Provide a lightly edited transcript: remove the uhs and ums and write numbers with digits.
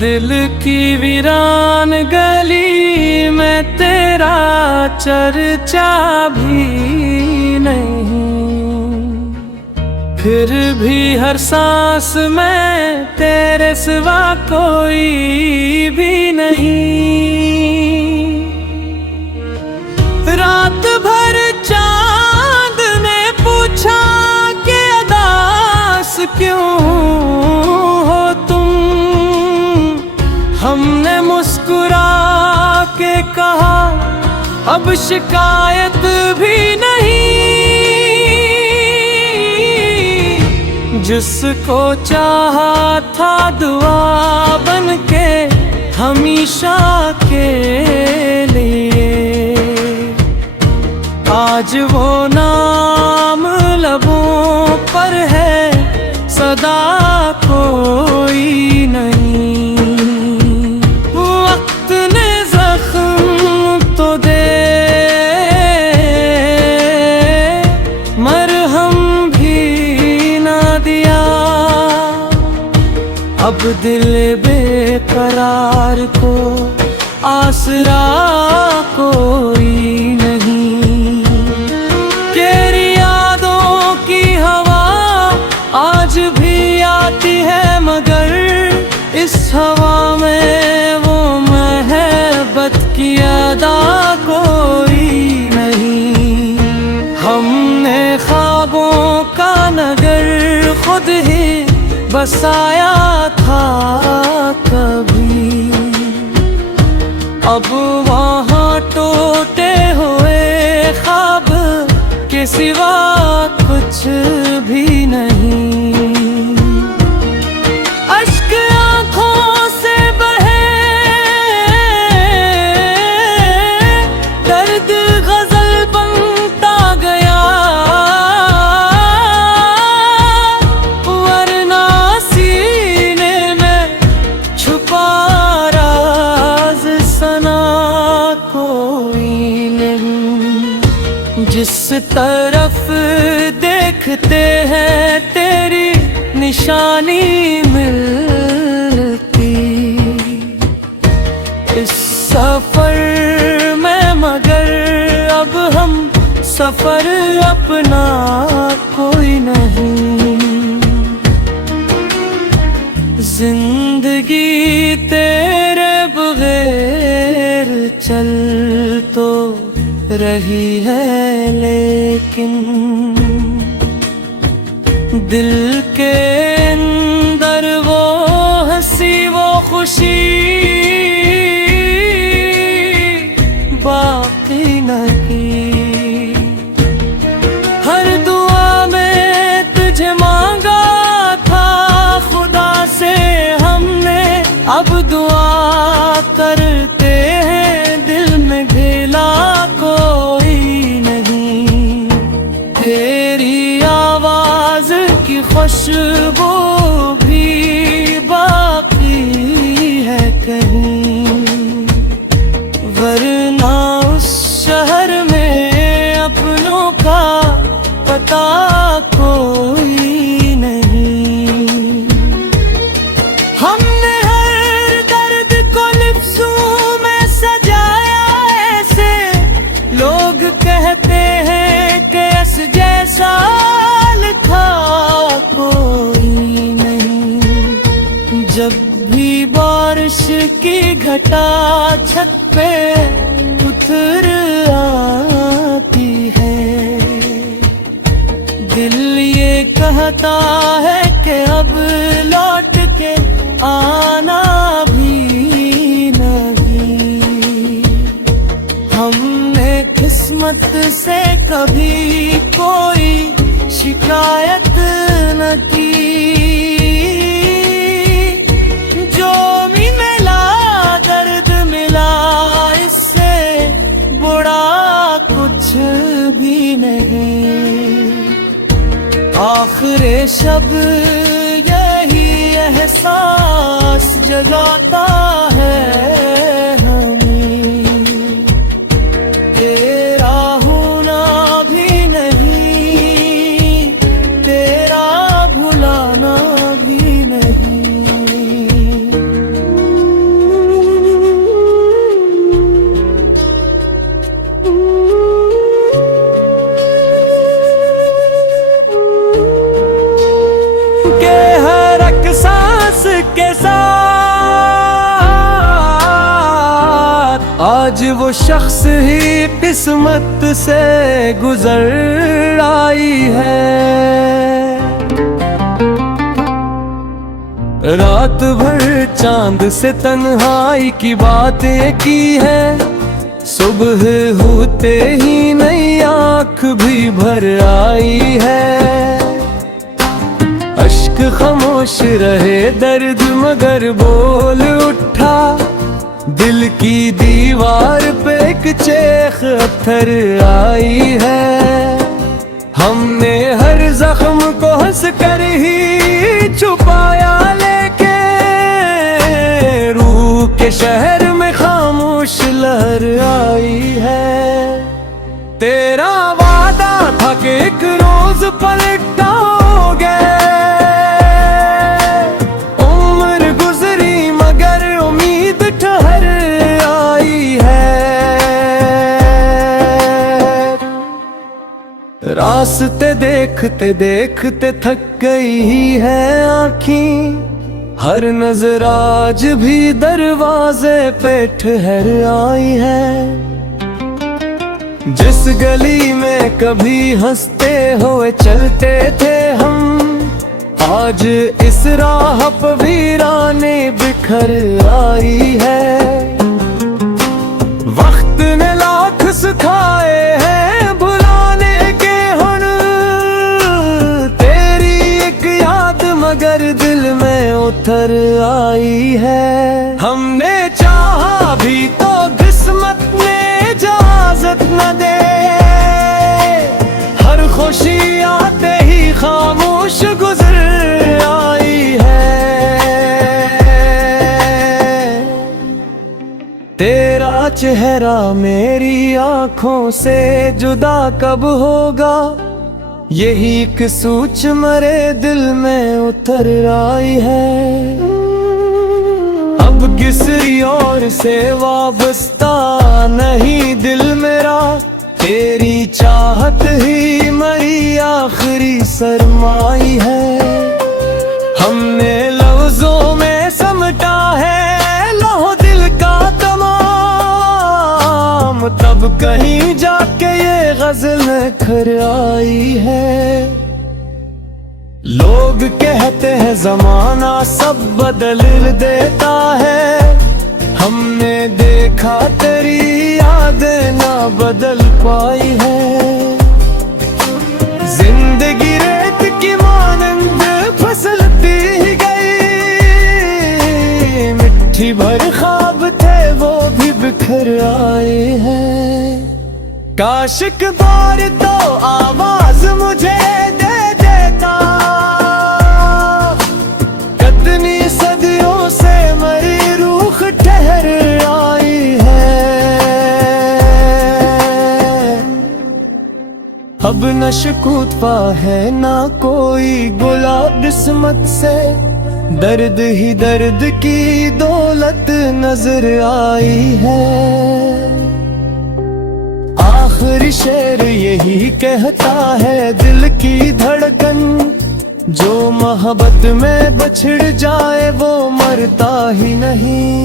दिल की वीरान गली में तेरा चर्चा भी नहीं, फिर भी हर सांस में तेरे सिवा कोई भी नहीं। रात भर चांद ने पूछा कि उदास क्यों हो तुम, हमने मुस्कुरा के कहा अब शिकायत भी नहीं। जिसको चाहा था दुआ बन के हमेशा के लिए, आज वो नाम लबों पर है सदा कोई नहीं। वक्त ने जख्म तो दे मरहम भी ना दिया, अब दिल बेकरार को आसरा कोई नहीं। तेरी यादों की हवा आज भी आती है, मगर इस हवा में वो महबत की अदा कोई नहीं। हमने ख्वाबों का नगर खुद ही बसाया था कभी, अब वहाँ टूटे हुए ख्वाब के सिवा कुछ भी नहीं। अश्क आँखों से बहे, दर्द गजल बनता गया, वरना सीने में छुपा राज सना कोई नहीं। जिस तरफ देखते हैं तेरी निशानी मिलती, इस सफर में मगर अब हम सफर अपना कोई नहीं। जिंदगी तेरे बगैर चल तो रही है, लेकिन दिल के अंदर वो हंसी वो खुशी बाकी नहीं। हर दुआ में तुझे मांगा था खुदा से हमने, अब दुआ करते हैं दिल में ढेला कोई नहीं। तेरी आवाज की खुशबू भी बाकी है कहीं, वरना उस शहर में अपनों का पता कोई नहीं। हमने हर दर्द को लिप्सों में सजाया ऐसे, लोग कहते हैं कि इस जैसा लिखा कोई नहीं। जब भी बारिश की घटा छत पे उतर आती है, दिल ये कहता है कि अब लौट के आना भी नहीं। हमने किस्मत से कभी कोई शिकायत न की, जो भी मिला दर्द मिला, इससे बुरा कुछ भी नहीं। आखिरे शब यही एहसास जगाता है हमें, तेरा होना भी नहीं, तेरा भुलाना भी नहीं। आज वो शख्स ही किस्मत से गुजर आई है। रात भर चांद से तन्हाई की बातें की है, सुबह होते ही नई आँख भी भर आई है। अश्क खामोश रहे दर्द मगर बोल उठा, दिल की दीवार पे एक चेख पत्थर आई है। हमने हर जख्म को हंस कर ही छुपाया, लेके रूह के शहर में खामोश लहर आई है। तेरा वादा था कि एक रोज पलटोगे, उम्र गुजरी मगर उम्मीद ठहर आई है। रास्ते देखते देखते थक गई है आँखें, हर नजर आज भी दरवाजे पे ठहर आई है। जिस गली में कभी हंसते हुए चलते थे हम, आज इस राह पर वीराने बिखर आई है। वक्त ने लाख सिखाए हैं भुलाने के हुन, तेरी एक याद मगर दिल में उतर आई है। हमने चाहा भी तो किस्मत ने इजाजत न दे, हर खुशी आते ही खामोश गुजर आई है। तेरा चेहरा मेरी आँखों से जुदा कब होगा, यही एक सोच मरे दिल में उतर आई है। अब किसी और से वाबस्ता नहीं दिल मेरा, तेरी चाहत ही मरी आखिरी सरमाई है। हमने लफ्जों में समटा है लौह दिल का तमाम, तब कहीं जाके ये गजल निखर आई है। लोग कहते हैं जमाना सब बदल देता है, हमने देखा तेरी यादें ना बदल पाई है। जिंदगी रेत की मानंद फिसलती गई, मिट्टी भर ख्वाब थे वो भी बिखर आए हैं। काश एक बार तो आवाज मुझे दे देता, कितनी सदियों से मरी रूह ठहर आई है। अब न शिकवा है ना कोई गुलाब किस्मत से, दर्द ही दर्द की दौलत नजर आई है। आखिरी शेर यही कहता है दिल की धड़कन, जो मोहब्बत में बछड़ जाए वो मरता ही नहीं।